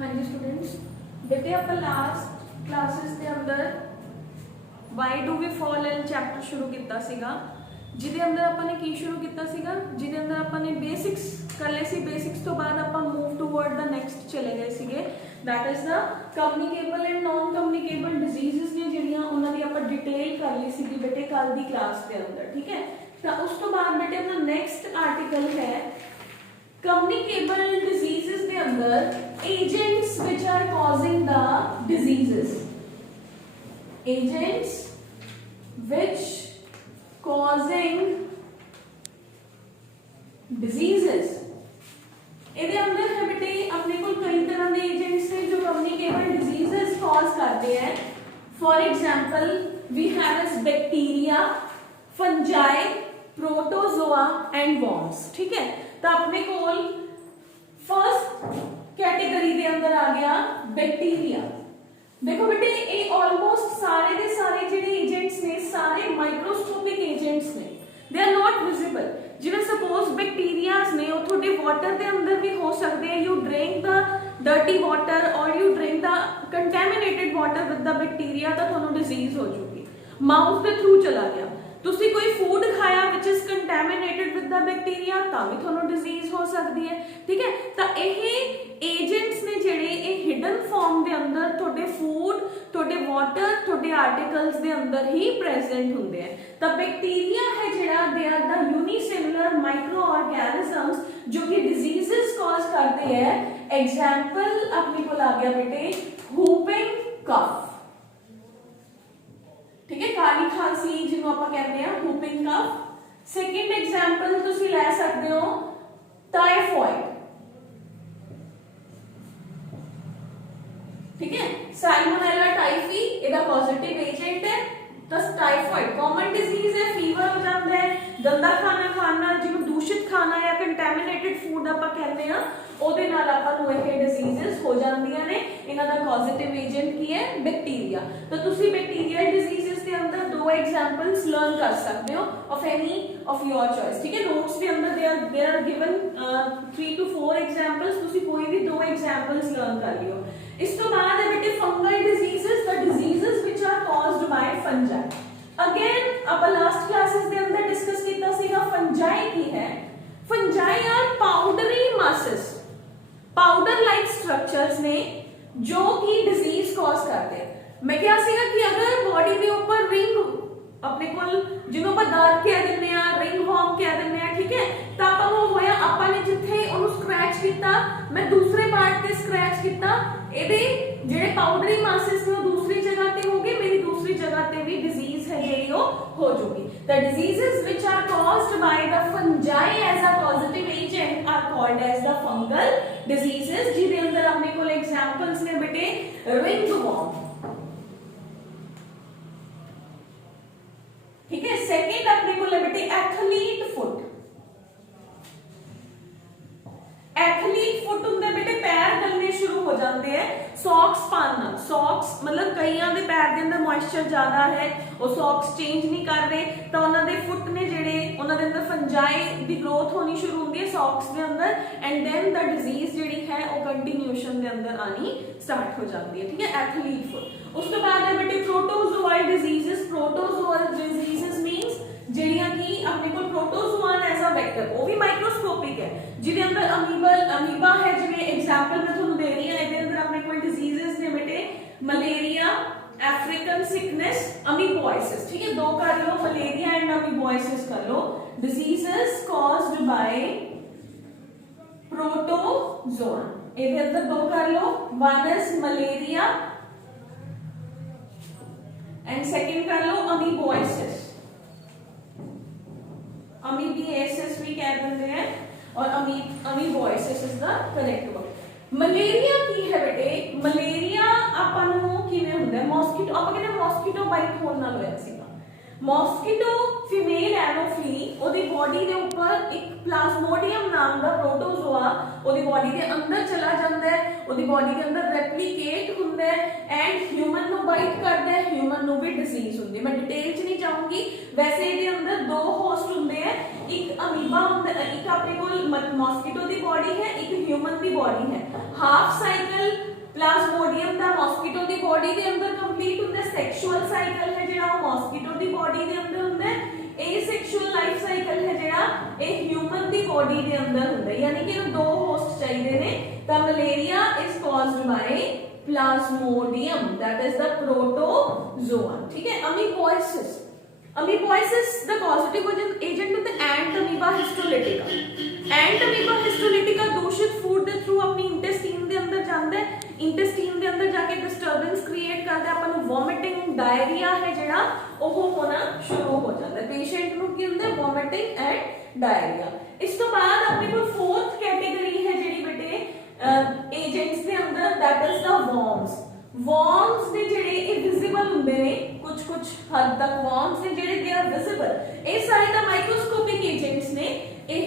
हाँ जी स्टूडेंट्स, बेटे आप लास्ट क्लासेस के अंदर why do we fall in chapter शुरू किया सीगा, जिहदे अंदर आपां ने की शुरू किया सीगा, जिहदे अंदर आपां ने बेसिक्स कर ले सी। बेसिक्स तो बाद आपां मूव टूवर्ड द नेक्स्ट चले गए सीगे, that is the communicable and non communicable diseases ने जिहड़ियां उन्हां दी आपां डिटेल कर ली सीगी बेटे कल दी क्लास के अंदर। ठीक है, तो उस तो बाद बेटे अपना नेक्स्ट आर्टिकल है कम्युनिकेबल डिजीजेस के अंदर agents which are causing the diseases, agents which causing diseases. ਇਹਦੇ अंदर है बेटे अपने को कई तरह के एजेंट्स हैं जो कम्युनिकेबल डिजीजेस कॉज करते हैं। For example we have is bacteria, fungi, protozoa and worms. ठीक है, तो अपने को फर्स्ट कैटेगरी के अंदर आ गया बैक्टीरिया। देखो बेटे ये ऑलमोस्ट सारे दे सारे जिहड़े एजेंट्स ने सारे माइक्रोस्कोपिक एजेंट्स ने, दे आर नॉट विजिबल। जिवें सपोज बैक्टीरियाज ने वो थोड़े वाटर के अंदर भी हो सकते हैं, you drink the dirty water और you drink the contaminated water with the bacteria तो थोड़ा डिजीज हो जाएगी। माउथ के थ्रू चला गया, तुसी कोई फूड खाया which is contaminated with the bacteria ता भी थोड़ा डिजीज हो सकती है। ठीक है, तो यह एजेंट्स ने जिहड़े ये हिडन फॉर्म के अंदर थोड़े फूड, थोड़े वाटर, थोड़े आर्टिकल्स के अंदर ही प्रेजेंट होंगे हैं। तो बैक्टीरिया है जिहड़ा they are the unicellular micro organisms जो कि डिजीजेस कॉज करते हैं। एग्जाम्पल अपने को आ गया बेटे whooping cough। ठीक है, काली खांसी जिन्हों आप कहते हैं whooping cough। सेकंड एग्जाम्पल तुसी ले सकते हो टाइफॉइड। ठीक है, सैल्मोनेला टाइफी ਇਹਦਾ पॉजिटिव एजेंट है। तो टाइफॉइड कॉमन डिजीज है, फीवर हो जाता है, गंदा खाना खाना जिन्हों दूषित खाना या कंटैमिनेटेड फूड आप कहते हैं ਉਹਦੇ ਨਾਲ ਆਪਾਂ ਨੂੰ ਇਹ ਡਿਜ਼ੀਜ਼ਸ ਹੋ ਜਾਂਦੀਆਂ ਨੇ। ਇਹਨਾਂ ਦਾ ਪੋਜ਼ਿਟਿਵ ਏਜੰਟ ਕੀ ਹੈ बैक्टीरिया। तो ਤੁਸੀਂ बैक्टीरियल डिजीजेस ਦੇ ਅੰਦਰ ਦੋ एग्जांपल्स लर्न कर सकते हो of any of your choice. ठीक है, नोट्स ਦੇ अंदर there are given 3 to 4 examples, ਤੁਸੀਂ ਕੋਈ ਵੀ ਦੋ एग्जांपल्स लर्न कर लियो। इस तो बाद है बेटे fungal diseases, the diseases which are caused by fungi. Again आप लास्ट क्लासेस ਦੇ अंदर डिस्कस ਕੀਤਾ ਸੀਗਾ फंजाई की है। Fungi are powdery masses, powder like structures ने जो कि डिजीज कॉज करते हैं। मैं क्या सीगा कि अगर बॉडी के ऊपर रिंग अपने को जिन्हों पर दर्द कह दिंदे आ, रिंग वॉर्म कह दिंदे आ, ठीक है, तो आपा वो होया आपा ने जिथे उन्हें स्क्रैच किया, मैं दूसरे पार्ट पे स्क्रैच किया, ਇਹਦੇ ਜਿਹੜੇ ਪਾਊਡਰੀ ਮਾਸਸ ਨੇ ਉਹ ਦੂਸਰੀ ਜਗ੍ਹਾ ਤੇ ਹੋਗੇ, ਮੇਰੀ ਦੂਸਰੀ ਜਗ੍ਹਾ ਤੇ ਵੀ ਡਿਜ਼ੀਜ਼ ਹੈ ਜਿਹੜੀ ਉਹ ਹੋ ਜੂਗੀ। The diseases which are caused by the fungi as a positive agent are called as the fungal diseases, ਜਿਹਦੇ ਅੰਦਰ ਆਪਣੇ ਕੋਲ एग्जांपल्स ਨੇ ਬੇਟੇ ringworm। ठीक है, सेकंड अपने को है बेटे एथलीट फुट। एथलीट फुट होंगे बेटे पैर गलने शुरू हो जाते हैं सॉक्स पाना। सॉक्स मतलब कईयां दे पैर दे अंदर मॉइस्चर ज्यादा है, वो सॉक्स चेंज नहीं कर रहे, तो उन्हां दे फुट ने जिहड़े उन्हां दे अंदर फंजाई दी ग्रोथ होनी शुरू होंदी है सॉक्स दे अंदर, एंड देन द डिजीज जिहड़ी है वो कंटिन्यूएशन दे अंदर आनी स्टार्ट हो जाती है। ठीक है, एथलीट फुट। उस तो बाद है बेटे protozoal diseases. Protozoal diseases means ਜਿਹੜੀਆਂ ਕਿ ਆਪਣੇ ਕੋਲ प्रोटोजोआन एज अ वेक्टर, वो भी माइक्रोस्कोपिक है, ਜਿਹਦੇ ਅੰਦਰ ਅਮੀਬਾ है। ਜਿਵੇਂ एग्जांपल मैं ਤੁਹਾਨੂੰ ਦੇ ਰਹੀ ਹਾਂ, ਇਹਦੇ ਅੰਦਰ ਆਪਣੇ ਕੋਲ डिजीजेस ਨੇ बेटे मलेरिया, अफ्रीकन सिकनेस, अमीबोइसिस। ठीक है, दो कर लो, मलेरिया एंड अमीबोइसिस कर लो। डिजीजेस कॉज्ड बाय प्रोटोजोआ, ਇਹਦੇ ਅੰਦਰ दो कर लो, one is malaria and second कर लो अमीबोइसिस। अमीबियासिस भी कह देते हैं और amoebiosis is the correct word. Malaria की है बेटे, मलेरिया अपन ਨੂੰ ਕਿਵੇਂ ਹੁੰਦਾ ਹੈ, ਮੌਸਕੀਟੋ ਆਪਾਂ ਕਹਿੰਦੇ ਮੌਸਕੀਟੋ ਬਾਈਟ ਹੋਣ ਨਾਲ ਹੋਇਆ ਸੀਗਾ। ਮੌਸਕੀਟੋ ਫੀਮੇਲ ਐਨੋਫਿਲੀ ਉਹਦੀ ਬੋਡੀ ਦੇ ਉੱਪਰ ਇੱਕ ਪਲਾਜ਼ਮੋਡੀਅਮ ਨਾਮ ਦਾ ਪ੍ਰੋਟੋਜ਼ੋਆ ਉਹਦੀ ਬੋਡੀ ਦੇ ਅੰਦਰ ਚਲਾ ਜਾਂਦਾ ਹੈ, ਉਹਦੀ ਬੋਡੀ ਦੇ ਅੰਦਰ ਰੈਪਲੀਕੇਟ ਹੁੰਦਾ ਹੈ ਐਂਡ ਹਿਊਮਨ ਨੂੰ ਬਾਈਟ ਕਰਦਾ ਹੈ, ਹਿਊਮਨ ਨੂੰ ਵੀ ਡਿਜ਼ੀਜ਼ ਹੁੰਦੀ ਹੈ। मैं डिटेल च नहीं जाऊंगी, वैसे ਇਹਦੇ ਅੰਦਰ ਦੋ ਹੋਸਟ ਹੁੰਦੇ ਹੈ, ਇੱਕ ਅਮੀਬਾ ਹੁੰਦਾ ਹੈ, ਇੱਕ ਆਪਣੇ ਕੋਲ ਮਸਕੀਟੋ ਦੀ ਬੋਡੀ ਹੈ, ਇੱਕ ਹਿਊਮਨ ਦੀ ਬੋਡੀ ਹੈ। ਹਾਫ ਸਾਈਕਲ ਮੋਸਕੀਟੋ ਦੀ ਬੋਡੀ ਦੇ ਅੰਦਰ ਕੰਪਲੀਟ ਹੁੰਦਾ ਹੈ। ਸੈਕਸ਼ੂਅਲ ਸਾਈਕਲ ਹੈ ਜਿਹੜਾ ਉਹ ਮੋਸਕੀਟੋ ਦੀ ਬੋਡੀ ਦੇ ਅੰਦਰ ਹੁੰਦਾ ਹੈ। asexual ਲਾਈਫ ਸਾਈਕਲ ਹੈ ਜਿਹੜਾ ਇਹ ਹਿਊਮਨ ਦੀ ਬੋਡੀ ਦੇ ਅੰਦਰ ਹੁੰਦਾ ਹੈ, ਯਾਨੀ ਕਿ ਇਹਨੂੰ ਦੋ ਹੋਸਟ ਚਾਹੀਦੇ ਨੇ। ਤਾਂ malaria is caused by plasmodium, that is the protozoan, ठीक है। amoeboisis, amoeboisis the causative agent of the ant amoeba histolytica, ant amoeba histolytica दूषित फूड ਦੇ थ्रू अपनी इंटेस्टाइन ਦੇ अंदर ਜਾਂਦਾ ਹੈ। इंटेस्टाइन ਦੇ अंदर जाके डिस्टर्बेंस क्रिएट करता है, अपन ਨੂੰ ਵੋਮਿਟਿੰਗ डायरिया है ਜਿਹੜਾ ਉਹ ਹੋਣਾ ਸ਼ੁਰੂ ਹੋ ਜਾਂਦਾ ਹੈ। ਪੇਸ਼ੈਂਟ ਨੂੰ ਕੀ ਹੁੰਦਾ ਹੈ, ਵੋਮਿਟਿੰਗ ਐਂਡ डायरिया। ਇਸ ਤੋਂ ਬਾਅਦ ਆਪਣੇ ਕੋਲ फोर्थ कैटेगरी है ਜਿਹੜੀ ਬੇਟੇ एजेंट्स ਦੇ अंदर, that is the worms। worms ਦੇ ਜਿਹੜੇ ਇਹ ਵਿਜ਼ੀਬਲ ਹੁੰਦੇ ਨੇ, ਕੁਝ ਹੱਦ ਤੱਕ worms ਨੇ ਜਿਹੜੇ they are visible, ਇਹ ਸਾਰੇ ਤਾਂ ਮਾਈਕਰੋਸਕੋਪਿਕ ਏਜੰਟਸ ਨੇ, ਇਹ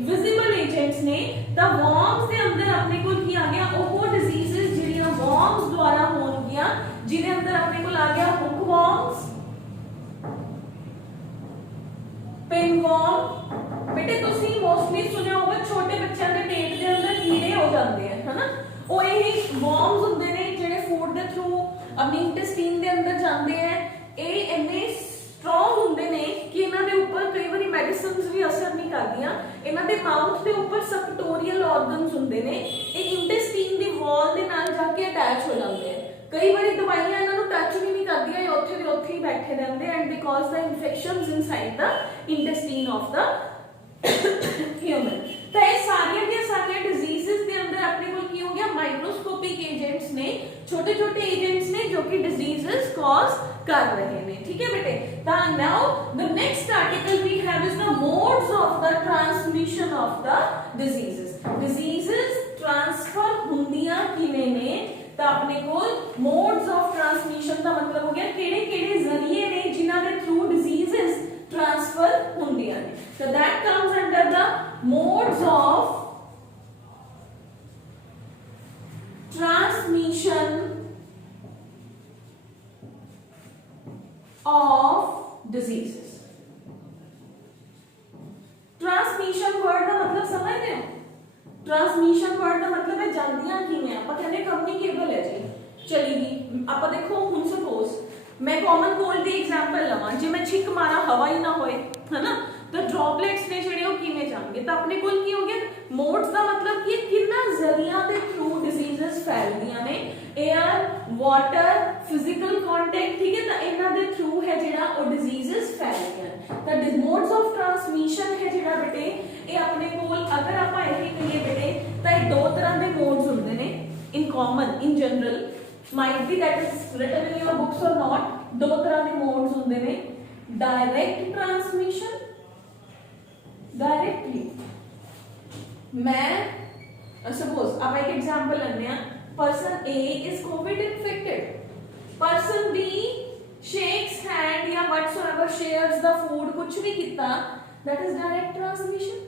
ਵਿਜ਼ੀਬਲ ਏਜੰਟਸ ਨੇ। ਤਾਂ worms ਦੇ ਅੰਦਰ ਆਪਣੇ ਕੋਲ ਕੀ ਆ ਗਿਆ, ਉਹ ਡਿਜ਼ੀਜ਼ਸ ਜਿਹੜੀਆਂ worms ਦੁਆਰਾ ਹੋਣਗੀਆਂ, ਜਿਹਦੇ ਅੰਦਰ ਆਪਣੇ ਕੋਲ ਆ ਗਿਆ hookworms, pinworm। बेटे ਤੁਸੀਂ ਮੋਸਟਲੀ ਸੁਣਿਆ ਹੋਗਾ ਛੋਟੇ ਬੱਚਿਆਂ ਦੇ ਪੇਟ ਦੇ ਅੰਦਰ ਕੀੜੇ ਹੋ ਜਾਂਦੇ ਆ, ਹਨਾ। ਉਹ ਇਹ ਵਰਮਸ ਹੁੰਦੇ ਨੇ ਜਿਹੜੇ ਫੂਡ ਦੇ ਥਰੂ ਆਪਣੀ ਇੰਟੈਸਟਾਈਨ ਦੇ ਅੰਦਰ ਜਾਂਦੇ ਆ। ਇਹ ਇੰਨੇ ਸਟਰੋਂਗ ਹੁੰਦੇ ਨੇ ਕਿ ਇਹਨਾਂ ਦੇ ਉੱਪਰ ਕਈ ਵਾਰੀ ਮੈਡੀਸਿਨਸ ਵੀ ਅਸਰ ਨਹੀਂ ਕਰਦੀਆਂ। ਇਹਨਾਂ ਦੇ ਮਾਊਥ ਦੇ ਉੱਪਰ ਸਬਕਟੋਰੀਅਲ ਆਰਗਨਸ ਹੁੰਦੇ ਨੇ, ਇਹ ਇੰਟੈਸਟਾਈਨ ਦੀ ਵਾਲ ਦੇ ਨਾਲ ਜਾ ਕੇ ਅਟੈਚ ਹੋ ਜਾਂਦੇ ਆ। ਕਈ ਵਾਰੀ ਦਵਾਈਆਂ ਇਹਨਾਂ ਨੂੰ ਟੱਚ ਵੀ ਨਹੀਂ ਕਰਦੀਆਂ, ਇਹ ਉੱਥੇ ਦੇ ਉੱਥੇ ਹੀ ਬੈਠੇ ਰਹਿੰਦੇ and they cause the infections inside the intestine of the human. तो ये सारियां के सारियां डिजीजेस के अंदर अपने को की हो गया माइक्रोस्कोपिक एजेंट्स ने, छोटे छोटे एजेंट्स ने जो कि डिजीजेस कॉज कर रहे हैं, ठीक है बेटे। तो now the next article we have is the modes of the transmission of the diseases. Diseases transfer हुंदियां किने ने, तो अपने को मोड्स ऑफ ट्रांसमिशन का मतलब हो गया केड़े-केड़े जरिए ने जिन्हां दे थ्रू डिजीजेस ट्रांसफर ਹੁੰਦੀਆਂ ਨੇ। so that comes under the modes of transmission of diseases। transmission word ਦਾ ਮਤਲਬ ਸਮਝਦੇ ਹੋ? transmission word ਦਾ ਮਤਲਬ ਹੈ ਜਾਂਦੀਆਂ ਕਿਵੇਂ, ਆਪਾਂ ਕਹਿੰਦੇ ਕਮਿਊਨੀਕੇਬਲ ਹੈ ਜੀ, ਚਲੀ ਗਈ। ਆਪਾਂ ਦੇਖੋ ਹੁਣ ਸਪੋਜ਼ मैं कॉमन कोल्ड ਦੀ एग्जांपल ਲਵਾਂ, ਜੇ ਮੈਂ ਛਿੱਕ ਮਾਰਾਂ ਹਵਾ ਹੀ ਨਾ ਹੋਏ, ਹੈਨਾ, ਤਾਂ ਡ੍ਰੌਪਲੇਟਸ ਨੇ ਜਿਹੜੇ ਉਹ ਕਿਵੇਂ ਜਾਣਗੇ। ਤਾਂ ਆਪਣੇ ਕੋਲ ਕੀ ਹੋ ਗਿਆ, ਮੋਡਸ ਦਾ ਮਤਲਬ ਕਿ ਕਿੰਨਾ ਜ਼ਰੀਆ ਦੇ ਥਰੂ ਡਿਜ਼ੀਜ਼ਸ ਫੈਲਦੀਆਂ ਨੇ, 에ਅਰ, ਵਾਟਰ, ਫਿਜ਼ੀਕਲ ਕੰਟੈਕਟ, ਠੀਕ ਹੈ। ਤਾਂ ਇਹਨਾਂ ਦੇ ਥਰੂ ਹੈ ਜਿਹੜਾ ਉਹ ਡਿਜ਼ੀਜ਼ਸ ਫੈਲਦੀਆਂ। ਤਾਂ ਮੋਡਸ ਆਫ ਟ੍ਰਾਂਸਮਿਸ਼ਨ ਹੈ ਜਿਹੜਾ ਬੇਟੇ ਇਹ ਆਪਣੇ ਕੋਲ, ਅਗਰ ਆਪਾਂ ਇਹ ਕਹੀਏ ਬੇਟੇ, ਤਾਂ ਇਹ ਦੋ ਤਰ੍ਹਾਂ ਦੇ ਮੋਡਸ ਹੁੰਦੇ ਨੇ in common, in general, might be that is written in your books or not। दो तरह के modes होंगे ने, direct transmission, directly। मैं suppose आप एक example लेने हैं, person A is COVID infected, person B shakes hand या whatsoever shares the food, कुछ भी कितना, that is direct transmission।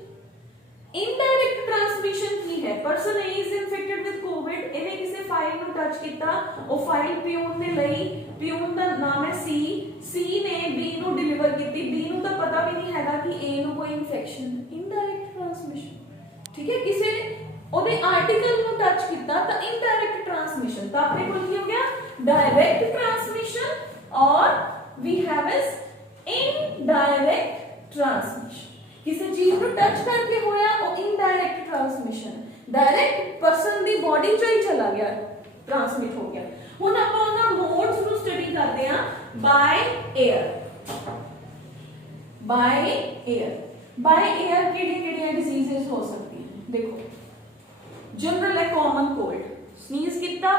Indirect transmission की है, person A is infected with Covid, ਇਹਨੇ ਕਿਸੇ ਫਾਈਲ ਨੂੰ ਟੱਚ ਕੀਤਾ, ਉਹ ਫਾਈਲ ਪਿਊਨ ਨੇ ਲਈ, ਪਿਊਨ ਦਾ ਨਾਮ ਹੈ ਸੀ, ਸੀ ਨੇ ਬੀ ਨੂੰ ਡਿਲੀਵਰ ਕੀਤੀ, ਬੀ ਨੂੰ ਤਾਂ ਪਤਾ ਵੀ ਨਹੀਂ ਹੈਗਾ ਕਿ ਏ ਨੂੰ ਕੋਈ ਇਨਫੈਕਸ਼ਨ। ਇਨਡਾਇਰੈਕਟ ਟ੍ਰਾਂਸਮਿਸ਼ਨ, ਠੀਕ ਹੈ। ਕਿਸੇ ਉਹਦੇ ਆਰਟੀਕਲ ਨੂੰ ਟੱਚ ਕੀਤਾ ਤਾਂ ਇਨਡਾਇਰੈਕਟ ਟ੍ਰਾਂਸਮਿਸ਼ਨ। ਤਾਂ ਆਪਣੇ ਕੋਲ ਕੀ ਹੋ ਗਿਆ, ਡਾਇਰੈਕਟ ਟ੍ਰਾਂਸਮਿਸ਼ਨ ਔਰ we have is indirect transmission. किसी चीज को टच करके होया वो इनडायरेक्ट ट्रांसमिशन, डायरेक्ट पर्सन दी बॉडी चो ही चला गया, ट्रांसमिट हो गया। हुन आपां उन्हां मोड्स ਨੂੰ स्टडी करदे हां। By air, by air, by air किहड़े-किहड़े डिजीजेस हो सकती हैं। देखो जनरल है कॉमन कोल्ड, स्नीज किया,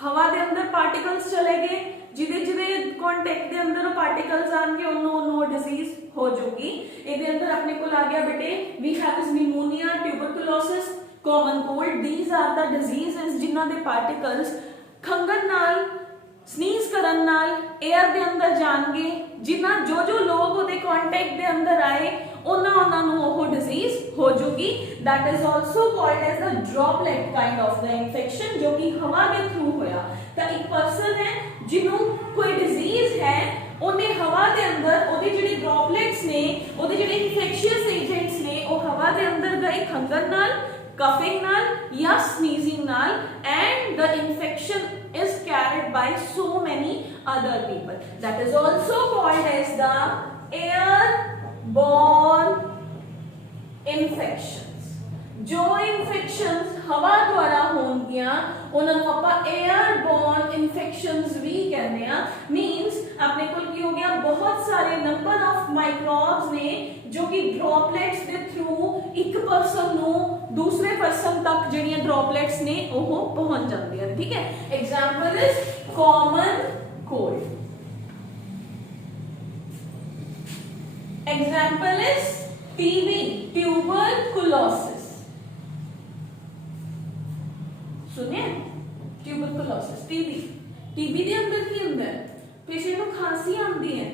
हवा दे अंदर पार्टिकल्स चले गए, जिदे जिदे कॉन्टैक्ट दे अंदर पार्टिकल्स आएंगे उन्होंने डिजीज हो जाएगी। ਇਹਦੇ ਅੰਦਰ ਆਪਣੇ ਕੋਲ ਆ ਗਿਆ ਬੇਟੇ we have is pneumonia, tuberculosis, common cold. These are the diseases ਜਿਨ੍ਹਾਂ ਦੇ ਪਾਰਟੀਕਲਸ ਖੰਗਣ ਨਾਲ, ਸਨੀਜ਼ ਕਰਨ ਨਾਲ 에ਅਰ ਦੇ ਅੰਦਰ ਜਾਣਗੇ, ਜਿਨ੍ਹਾਂ ਜੋ ਲੋਕ ਉਹਦੇ ਕੰਟੈਕਟ ਦੇ ਅੰਦਰ ਆਏ ਉਹਨਾਂ ਨੂੰ ਉਹ ਡਿਜ਼ੀਜ਼ ਹੋ ਜਾਊਗੀ। that is also called as the droplet kind of the infection, ਜੋ ਕਿ ਹਵਾ ਦੇ ਥਰੂ ਹੋਇਆ। ਤਾਂ ਇੱਕ ਪਰਸਨ ਹੈ ਜਿਹਨੂੰ ਕੋਈ ਡਿਜ਼ੀਜ਼ ਹੈ, ਉਹਨੇ ਹਵਾ ਦੇ ਅੰਦਰ ਉਹਦੇ ਜਿਹੜੇ ਡ੍ਰੌਪਲੇਟਸ ਨੇ, ਉਹਦੇ ਜਿਹੜੇ ਇਨਫੈਕਸ਼ੀਅਸ ਏਜੰਟਸ ਨੇ, ਉਹ ਹਵਾ ਦੇ ਅੰਦਰ ਗਏ ਖੰਗਣ ਨਾਲ, ਕਫਿੰਗ ਨਾਲ ਜਾਂ ਸਨੀਜ਼ਿੰਗ ਨਾਲ, and the infection is carried example. That is also called as the airborne infections. जो infections हवा द्वारा होंगियां उन्होंने ਆਪਾਂ airborne infections भी कहते हैं. Means अपने को की हो गया बहुत सारे number of microbes ने जो कि droplets ਦੇ through ਇੱਕ person ਨੂੰ दूसरे person तक ਜਿਹੜੀਆਂ droplets ਨੇ ਉਹ ਪਹੁੰਚ ਜਾਂਦੀਆਂ ਨੇ. ठीक है. Example is common cold. Example is TB, tuberculosis. सुनिए ट्यूबरकुलोसिस टीबी ਦੇ ਅੰਦਰ ਕੀ ਹੁੰਦਾ ਹੈ ਪੇਸ਼ੈਂਟ ਨੂੰ ਖਾਂਸੀ ਆਉਂਦੀ ਹੈ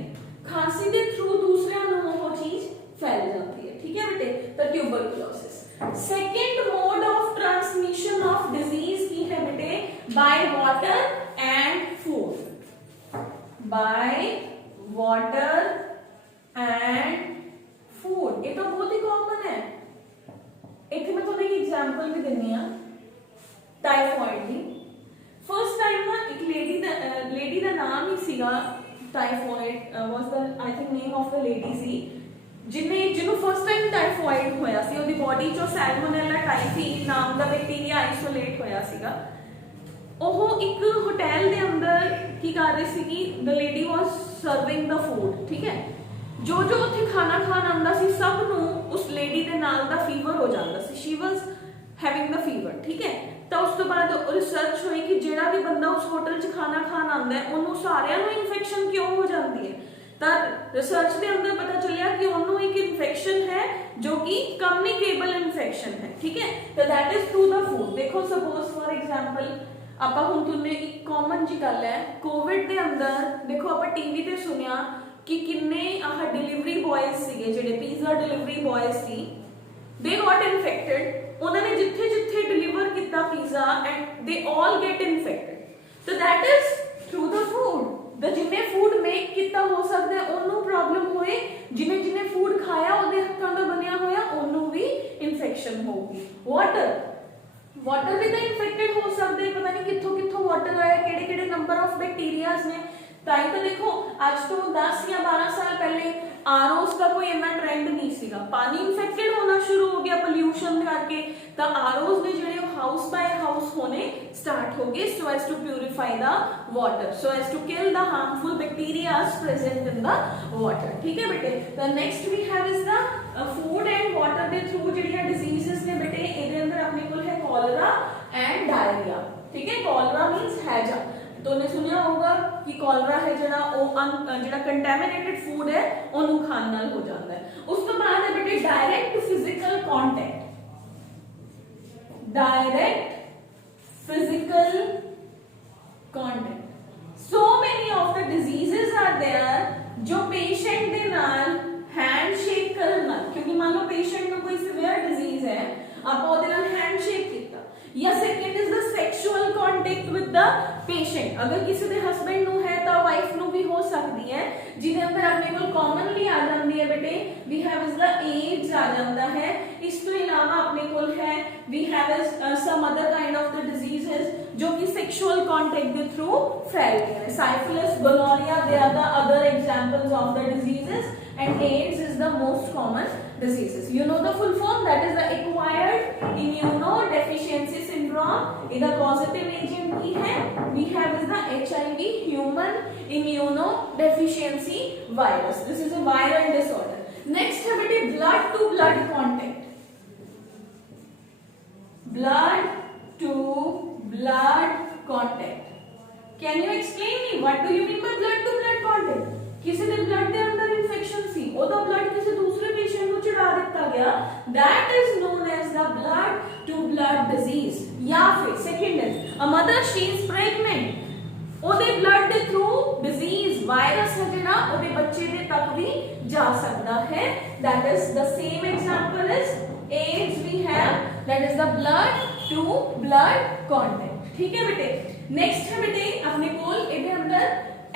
ਖਾਂਸੀ ਦੇ ਥਰੂ ਦੂਸਰਿਆਂ ਨੂੰ ਉਹ ਚੀਜ਼ ਫੈਲ ਜਾਂਦੀ ਹੈ ਠੀਕ ਹੈ ਬੇਟੇ ਤਾਂ tuberculosis second mode of transmission of disease की है बेटे by water and food by water and food ये तो बहुत ही कॉमन है एक मैं तुम्हें एक एग्जांपल भी देनी है टाइफॉइड ਦੀ फर्स्ट टाइम ना एक लेडी ਦਾ ਨਾਮ ਹੀ ਸੀਗਾ typhoid was the I think name of the lady ਸੀ ਜਿਹਨੂੰ ਫਸਟ ਟਾਈਮ टाइफॉइड ਹੋਇਆ ਸੀ ਉਹਦੀ ਬਾਡੀ ਚੋਂ ਸੈਲਮੋਨੈਲਾ ਟਾਈਫੀ ਨਾਮ ਦਾ ਬੈਕਟੀਰੀਆ ਆਈਸੋਲੇਟ ਹੋਇਆ ਸੀਗਾ ਉਹ ਇੱਕ ਹੋਟਲ ਦੇ ਅੰਦਰ ਕੀ ਕਰ ਰਹੀ ਸੀਗੀ the lady was serving the food ਠੀਕ ਹੈ ਜੋ ਉੱਥੇ ਖਾਣਾ ਖਾਣ ਆਉਂਦਾ ਸੀ ਸਭ ਨੂੰ ਉਸ ਲੇਡੀ ਦੇ ਨਾਲ ਦਾ ਫੀਵਰ ਹੋ ਜਾਂਦਾ ਸੀ ਸ਼ੀ ਵਾਸ हैविंग द फीवर ठीक है तो उस तो बाद रिसर्च हुई कि जेड़ा भी बंदा उस होटल च खाना खान आंदा है ओनू सारियां नू इन्फेक्शन क्यों हो जाती है तो रिसर्च के अंदर पता चलिया कि ओनू एक इन्फेक्शन है जो कि कम्युनिकेबल इन्फेक्शन है ठीक है तो that is through the food देखो सपोज फॉर एग्जांपल आपा हुण तुमने एक कॉमन जी गल है कोविड के अंदर देखो आपा टीवी ते सुनिया कि किन्ने आह डिलीवरी बॉयज सीगे जेडे पिज़्ज़ा डिलीवरी बॉयज सी they got infected उन्होंने जिथे जिथे डिलीवर किया pizza and they all get infected so that is through the food the जिन्हें फूड मेक किया हो सकता है उन्होंने प्रॉब्लम होए जिन्हें फूड खाया ਉਹਦੇ ਹੱਥਾਂ ਦਾ ਬਣਿਆ ਹੋਇਆ ਉਹਨੂੰ ਵੀ ਇਨਫੈਕਸ਼ਨ ਹੋਊਗੀ ਵਾਟਰ ਵੀ ਤਾਂ ਇਨਫੈਕਟਡ ਹੋ ਸਕਦੇ ਪਤਾ ਨਹੀਂ ਕਿੱਥੋਂ ਵਾਟਰ ਆਇਆ ਕਿਹੜੇ ਨੰਬਰ ਆਫ ਬੈਕਟੀਰੀਆਜ਼ ਨੇ ताई तो देखो आज तो 10 या 12 साल पहले आरओस का कोई इतना ट्रेंड नहीं सीगा पानी इन्फेक्टेड होना शुरू हो गया पोल्यूशन करके तो आरओस ने जेडे हाउस बाय हाउस होने स्टार्ट हो गए so as to purify the water so as to kill the harmful bacterias present in the water ठीक है बेटे the next we have is the food and water they through जेडीਆਂ diseases ने बेटे ਇਹਦੇ ਅੰਦਰ ਆਪਣੇ ਕੋਲ ਹੈ कॉलरा एंड डायरिया ठीक है कॉलरा मींस हैजा तो ने सुनिया होगा कि कॉलरा है जड़ा कंटैमिनेटेड फूड है ओनू खान नाल हो जाता है उस तो बाद है बेटे direct physical contact so many of the diseases are there जो पेशेंट दे नाल हैंडशेक करन नाल क्योंकि मान लो पेशेंट को कोई सीवियर डिजीज है आप ओदे नाल हैंडशेक कीता या second is the sexual contact with the patient अगर किसी दे हस्बैंड नु है तो वाइफ नु भी हो सकती है जिदे अंदर अपने को कॉमनली आ जाती है बेटे we have is the AIDS आ जाता है इस तो अलावा अपने को है we have is some other kind of the diseases जो कि सेक्सुअल कांटेक्ट के थ्रू फैलती है syphilis gonorrhoea they are the other examples of the diseases and AIDS is the most common diseases you know the full form that is the acquired immunodeficiency syndrome इधर causative agent की है we have is the HIV human immunodeficiency virus this is a viral disorder next है बेटे blood to blood contact can you explain me what do you mean by blood to blood contact किसी दे blood दे अंदर infection सी ओदा blood किसी दूसरे patient ਨੂੰ ਚੜਾ ਦਿੱਤਾ ਗਿਆ that is known as the blood to blood disease या फिर second is a mother she is pregnant ਉਹਦੇ ब्लड ਦੇ थ्रू डिजीज वायरस है ਜਿਹੜਾ ਉਹਦੇ ਬੱਚੇ ਦੇ ਤੱਕ ਵੀ ਜਾ ਸਕਦਾ ਹੈ that is the same example is AIDS we have that is the blood to blood contact ठीक है बेटे नेक्स्ट है बेटे अपने कोल ਇਹਦੇ अंदर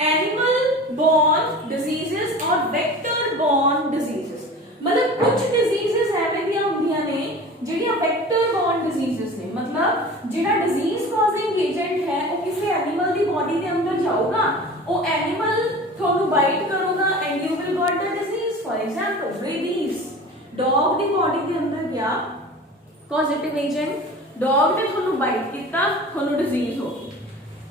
एनिमल बोर्न डिजीजेस और वेक्टर बोर्न डिजीजेस मतलब कुछ डिजीजेस एवें दी ਹੁੰਦੀਆਂ ਨੇ ਜਿਹੜੀਆਂ वेक्टर बोर्न डिजीजेस ने मतलब ਜਿਹੜਾ डिजीज कॉजिंग एजेंट है वो किसी एनिमल दी बॉडी ਦੇ अंदर जाऊगा वो एनिमल ਤੁਹਾਨੂੰ ਬਾਈਟ ਕਰੂਗਾ and you will got the disease. For example rabies, dog the body ਦੇ ਅੰਦਰ ਗਿਆ ਪੋਜ਼ਿਟਿਵ ਏਜੰਟ, डॉग ने ਤੁਹਾਨੂੰ ਬਾਈਟ ਕੀਤਾ, ਤੁਹਾਨੂੰ ਡਿਜ਼ੀਜ਼ ਹੋ ਗਈ।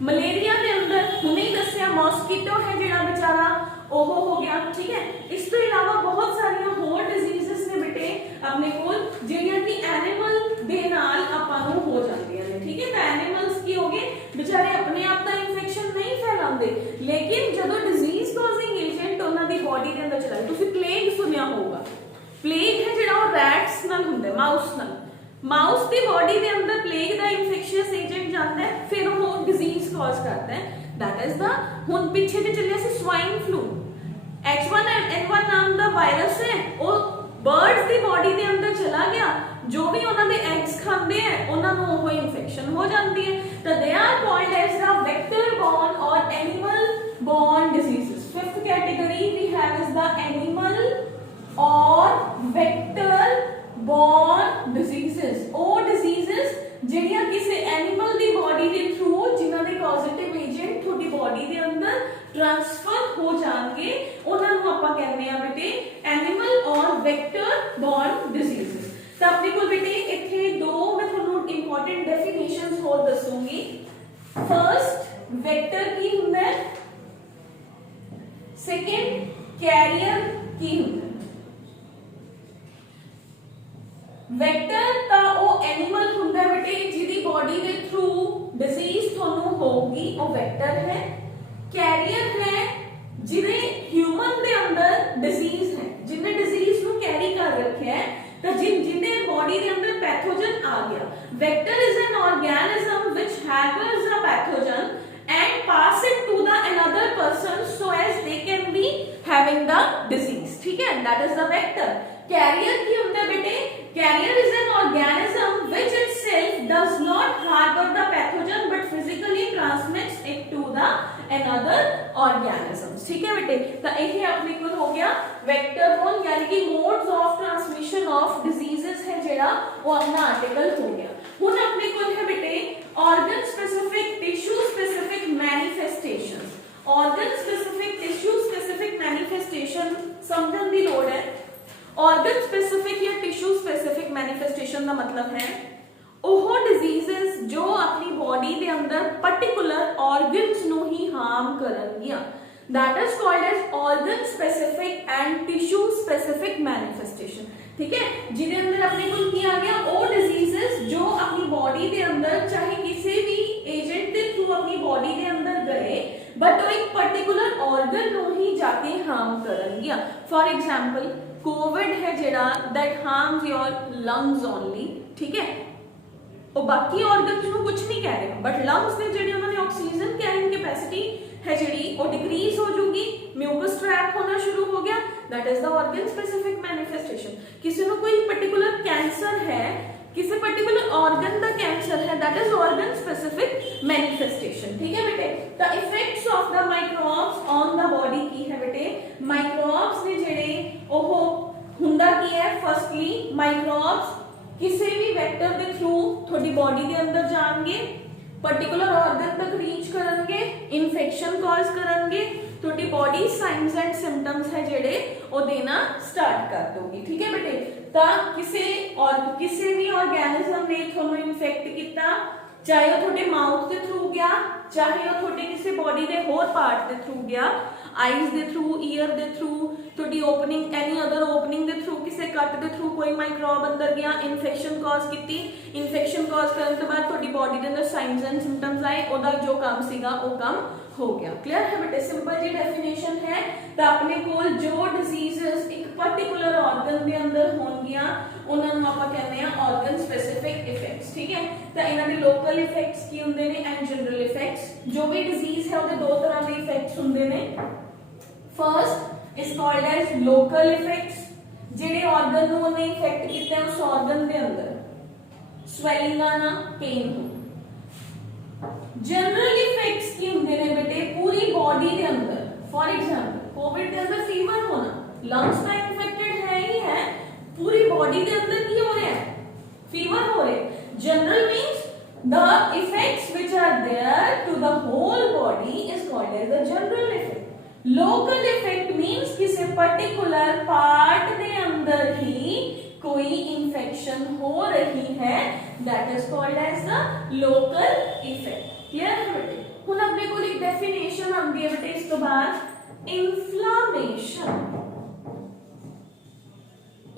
ਮਲੇਰੀਆ ਦੇ ਅੰਦਰ ਹੁਣੇ ਹੀ ਦੱਸਿਆ ਮੌਸਕੀਟੋ ਹੈ ਜਿਹੜਾ ਵਿਚਾਰਾ ਉਹ ਹੋ ਗਿਆ, ਠੀਕ ਹੈ। ਇਸ ਤੋਂ ਇਲਾਵਾ ਬਹੁਤ ਸਾਰੀਆਂ ਹੋਰ ਡਿਜ਼ੀਜ਼ਸ ਨੇ ਬੇਟੇ ਆਪਣੇ ਕੋਲ ਜਿਹੜੀਆਂ ਕਿ ਐਨੀਮਲ ਦੇ ਨਾਲ ਆਪਾਂ ਨੂੰ ਹੋ ਜਾਂਦੀਆਂ ਨੇ, ਠੀਕ ਹੈ। ਤਾਂ ਐਨੀਮਲਸ ਕੀ ਹੋ ਗਏ ਵਿਚਾਰੇ ਆਪਣੇ ਆਪ ਤਾਂ ਇਨਫੈਕਸ਼ਨ ਨਹੀਂ ਫੈਲਾਉਂਦੇ, ਲੇਕਿਨ ਜਦੋਂ ਡਿਜ਼ੀਜ਼ ਕਾਜ਼ਿੰਗ ਏਜੰਟ ਉਹਨਾਂ ਦੀ ਬੋਡੀ ਦੇ ਅੰਦਰ ਚਲਾ ਗਿਆ, ਤੁਸੀਂ ਪਲੇਗ ਸੁਣਿਆ ਹੋਊਗਾ, ਪਲੇਗ ਹੈ ਜਿਹੜਾ ਉਹ ਰੈਟਸ ਨਾਲ ਹੁੰਦਾ, ਮਾਊਸ ਨਾਲ। माउस की बॉडी के अंदर प्लेग का इन्फेक्शियस एजेंट जाता है, फिर वो डिजीज कॉज करता है। दैट इज द हुन पीछे जे चलिया सी स्वाइन फ्लू, H1N1 नाम दा वायरस है, वो बर्ड्स की बॉडी के अंदर चला गया, जो भी उन्हां दे एग्स खांदे हैं उन्हां नूं वो इन्फेक्शन हो जाती है। तो they are called as the vector borne और animal borne diseases. Fifth category we have is the animal और वेक्टर बॉर्न डिजीजेस। ਉਹ डिजीजेस ਜਿਹੜੀਆਂ ਕਿਸੇ ਐਨੀਮਲ ਦੀ ਬੋਡੀ ਦੇ ਥਰੂ ਜਿਨ੍ਹਾਂ ਦੇ ਪੋਜ਼ਿਟਿਵ ਏਜੰਟ ਤੁਹਾਡੀ ਬੋਡੀ ਦੇ ਅੰਦਰ ਟ੍ਰਾਂਸਫਰ ਹੋ ਜਾਣਗੇ, ਉਹਨਾਂ ਨੂੰ ਆਪਾਂ ਕਹਿੰਦੇ ਆ ਬੇਟੇ ਐਨੀਮਲ ਔਰ ਵੈਕਟਰ ਬੋਰਨ ਡਿਜ਼ੀਜ਼ਸ। ਤਾਂ ਆਪਣੇ ਕੋਲ ਬੇਟੇ ਇੱਥੇ ਦੋ ਮੈਂ ਤੁਹਾਨੂੰ ਇੰਪੋਰਟੈਂਟ ਡੈਫੀਨੇਸ਼ਨਸ ਹੋਰ ਦੱਸੂਗੀ। ਫਰਸਟ ਵੈਕਟਰ ਕੀ ਹੁੰਦਾ ਹੈ, ਸੈਕੰਡ ਕੈਰੀਅਰ ਕੀ ਹੁੰਦਾ ਹੈ। ਵੈਕਟਰ ਤਾਂ ਉਹ ਐਨੀਮਲ ਹੁੰਦਾ ਬੇਟੇ ਜਿਹਦੀ ਬੋਡੀ ਦੇ ਥਰੂ ਡਿਜ਼ੀਜ਼ ਤੁਹਾਨੂੰ ਹੋਊਗੀ, ਉਹ ਵੈਕਟਰ ਹੈ। ਕੈਰੀਅਰ ਹੈ ਜਿਹਦੇ ਹਿਊਮਨ ਦੇ ਅੰਦਰ ਡਿਜ਼ੀਜ਼ ਹੈ, ਜਿਹਨੇ ਡਿਜ਼ੀਜ਼ ਨੂੰ ਕੈਰੀ ਕਰ ਰੱਖਿਆ ਹੈ, ਤਾਂ ਜਿਹਦੇ ਬੋਡੀ ਦੇ ਅੰਦਰ ਪੈਥੋਜਨ ਆ ਗਿਆ। Vector is an organism which haves a pathogen and pass it to the another person so as they can be having the disease, ठीक है। that is the vector। carrier की होता है बेटे, carrier is an organism which itself does not harbor the pathogen but physically transmits it to the another organisms, ठीक है बेटे। तो ये अपने को हो गया vector borne यानी कि modes of transmission of diseases है जेड़ा वो अपना आर्टिकल हो गया। हुन अपने को है बेटे organ specific tissue specific manifestations। organ specific tissue specific manifestation समझन दी लोड़ है। organ specific या tissue specific manifestation का मतलब है ਉਹ diseases जो अपनी body ਦੇ अंदर particular organs ਨੂੰ ही harm ਕਰਨਗੀਆਂ। that is called as organ specific and tissue specific manifestation, ठीक है। ਜਿਹਦੇ ਅੰਦਰ ਆਪਣੇ ਕੋਲ ਕੀ ਆ ਗਿਆ, ਉਹ diseases ਜੋ ਆਪਣੀ body ਦੇ ਅੰਦਰ ਚਾਹੇ ਕਿਸੇ ਵੀ agent ਦੇ through ਆਪਣੀ body ਦੇ ਅੰਦਰ ਗਏ but ਉਹ ਇੱਕ particular organ ਨੂੰ ਹੀ ਜਾ ਕੇ harm ਕਰਨਗੀਆਂ। for example covid ਹੈ ਜਿਹੜਾ that harms your lungs only, ठीक है। ਉਹ ਬਾਕੀ organs ਨੂੰ ਕੁਝ ਨਹੀਂ ਕਹਿ ਰਹੇ but lungs ਦੇ ਜਿਹੜੇ ਉਹਨਾਂ ਦੀ ਆਕਸੀਜਨ ਕੈਰਿੰਗ ਕੈਪੈਸਿਟੀ है ਜਿਹੜੀ ਉਹ डिक्रीज हो जाऊगी, म्यूकस ट्रैप होना शुरू हो गया। That is the organ specific manifestation. किसी को कोई पर्टिकुलर कैंसर है, किसी पर्टिकुलर ऑर्गन का कैंसर है, that is organ specific manifestation, ठीक है बेटे। The effects of the microbes on the body की है बेटे, माइक्रोब्स ने ਜਿਹੜੇ ਉਹ ਹੁੰਦਾ ਕੀ ਹੈ, फर्स्टली माइक्रोब्स किसी भी वेक्टर के थ्रू थोड़ी बॉडी के अंदर जाएंगे, पर्टिकुलर ऑर्गन तक रीच करनगे, इन्फेक्शन कॉज करनगे, थोड़ी बॉडी साइंस एंड सिम्टम्स है जेड़े वो देना स्टार्ट कर दोगी, ठीक है बेटे। ता किसी भी ऑर्गेनिज्म ने थोनों इन्फेक्ट किया, चाहे वो थोड़े माउथ के थ्रू गया, चाहे वो थोड़े किसी बॉडी के होर पार्ट के थ्रू गया, आईज के थ्रू, ईयर के थ्रू, थोड़ी ओपनिंग एनी अदर ओपनिंग के थ्रू, किसी कट के थ्रू कोई माइक्रोब अंदर गया, इन्फेक्शन कॉज की, इन्फेक्शन कॉज करने के बाद थोड़ी बॉडी के अंदर साइंस एंड सिम्टम्स आए, ओदा जो काम सीगा वो काम हो गया। क्लियर है बेटे, सिंपल जी डेफिनेशन है। तो अपने कोल जो डिजीजेस एक पर्टिकुलर ऑर्गन के अंदर होणगियां उन्हां नूं आपां कहंदे आ ऑर्गन स्पेसिफिक इफेक्ट्स, ठीक है। तो इन्हां दे लोकल इफेक्ट्स की हुंदे ने एंड जनरल इफेक्ट्स। जो भी डिजीज है उहदे दो तरह के इफेक्ट्स हुंदे ने। First is called as local effects, जिहड़े ऑर्गन नूं उन्हें इफेक्ट कीता है उस ऑर्गन दे अंदर स्वेलिंग आना, पेन होना। जनरल इफेक्ट्स की होंगे ने बेटे पूरी बॉडी के अंदर। फॉर एग्जांपल कोविड के अंदर फीवर होना, लंग्स में इन्फेक्टेड है ही है, पूरी बॉडी के अंदर की हो रहा है, फीवर हो रहे। General means the effects which are there to the whole body is called as the general local effect means किसी पर्टिकुलर पार्ट दे अंदर ही कोई इंफेक्शन हो रही है, that is called as the local effect. Clear है बेटे? हुण अपने को एक डेफिनेशन आती है बेटे इस तो बाद इन्फ्लामेशन।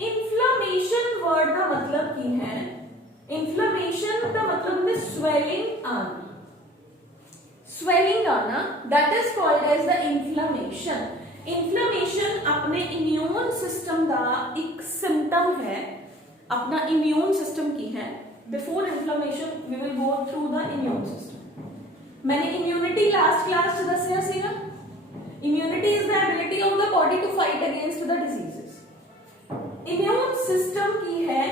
इन्फ्लामेशन वर्ड का मतलब की है, इन्फ्लामेशन का मतलब है स्वेलिंग आना, स्वेलिंग आना, that is called as the inflammation. Inflammation अपने इम्यून सिस्टम का एक सिम्टम है, अपना इम्यून सिस्टम की है। Before inflammation we will go through the immune system. मैंने इम्यूनिटी लास्ट क्लास च दसिया सीगा, immunity is the ability of the body to fight against the diseases. Immune system की है,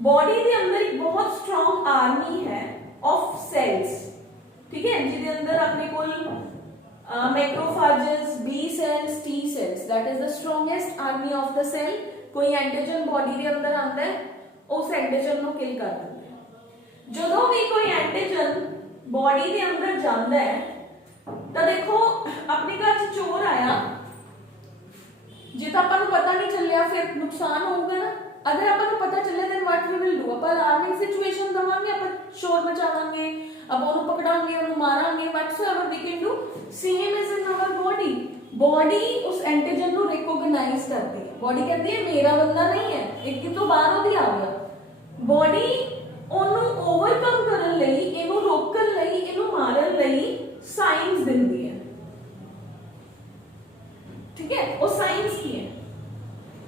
बॉडी के अंदर एक बहुत स्ट्रॉन्ग आर्मी है ऑफ सेल्स, ठीक है, जिसके अंदर अपने को macrophages, B cells, T cells, that is the strongest army of the cell. कोई एंटीजन बॉडी के अंदर आता है, उस एंटीजन को किल कर देते हैं। जो भी कोई एंटीजन बॉडी के अंदर जाता है, तो देखो अपने घर च चोर आया, जे तो अपन पता नहीं चलिया फिर नुकसान होगा ना। अगर अपन पता चले then what we will do, अपन अलार्मिंग सिचुएशन दवांगे, अपन शोर मचावांगे, अब ਉਹਨੂੰ पकड़ांगे, ਉਹਨੂੰ मारांगे, whatsoever we can do. Same is in our body. Body उस एंटीजन को रिकॉग्नाइज करती है, बॉडी कहती है मेरा बंदा नहीं है, एक कितों बाहरों दी आ गया। बॉडी ਉਹਨੂੰ ओवरकम ਕਰਨ ਲਈ, ਇਹਨੂੰ ਰੋਕਣ ਲਈ, ਇਹਨੂੰ ਮਾਰਨ ਲਈ ਸਾइंस ਦਿੰਦੀ है, ठीक है। वो साइंस की है।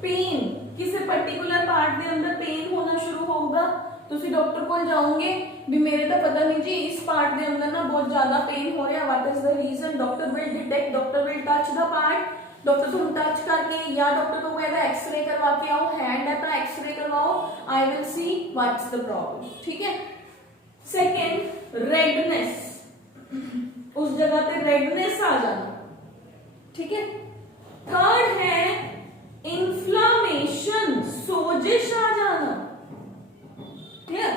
पेन, किसी पर्टिकुलर पार्ट के अंदर पेन होना शुरू होगा, तुसी डॉक्टर को जाओगे भी मेरे तो पता नहीं जी इस पार्ट के अंदर ना बहुत ज्यादा पेन हो रहा, what is the reason. Doctor will detect, doctor will touch the part, doctor तुम टच करके या डॉक्टर को कहता है एक्सरे करवा के आओ, हैंड है तो एक्सरे करवाओ, I will see what's the problem, ठीक है। सेकंड रेडनेस, उस जगह पे रेडनेस आ जाना, ठीक है। थर्ड है इन्फ्लामेशन, सोजिश आ जाना, क्लियर।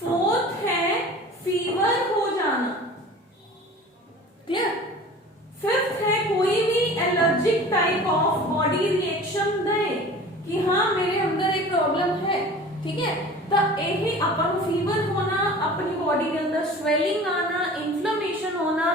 फोर्थ है फीवर हो जाना, क्लियर। फिफ्थ है कोई भी allergic type of body reaction दे कि हाँ मेरे अंदर एक प्रॉब्लम है, ठीक है। तो यही अपन फीवर होना, अपनी बॉडी के अंदर स्वेलिंग आना, इन्फ्लेमेशन होना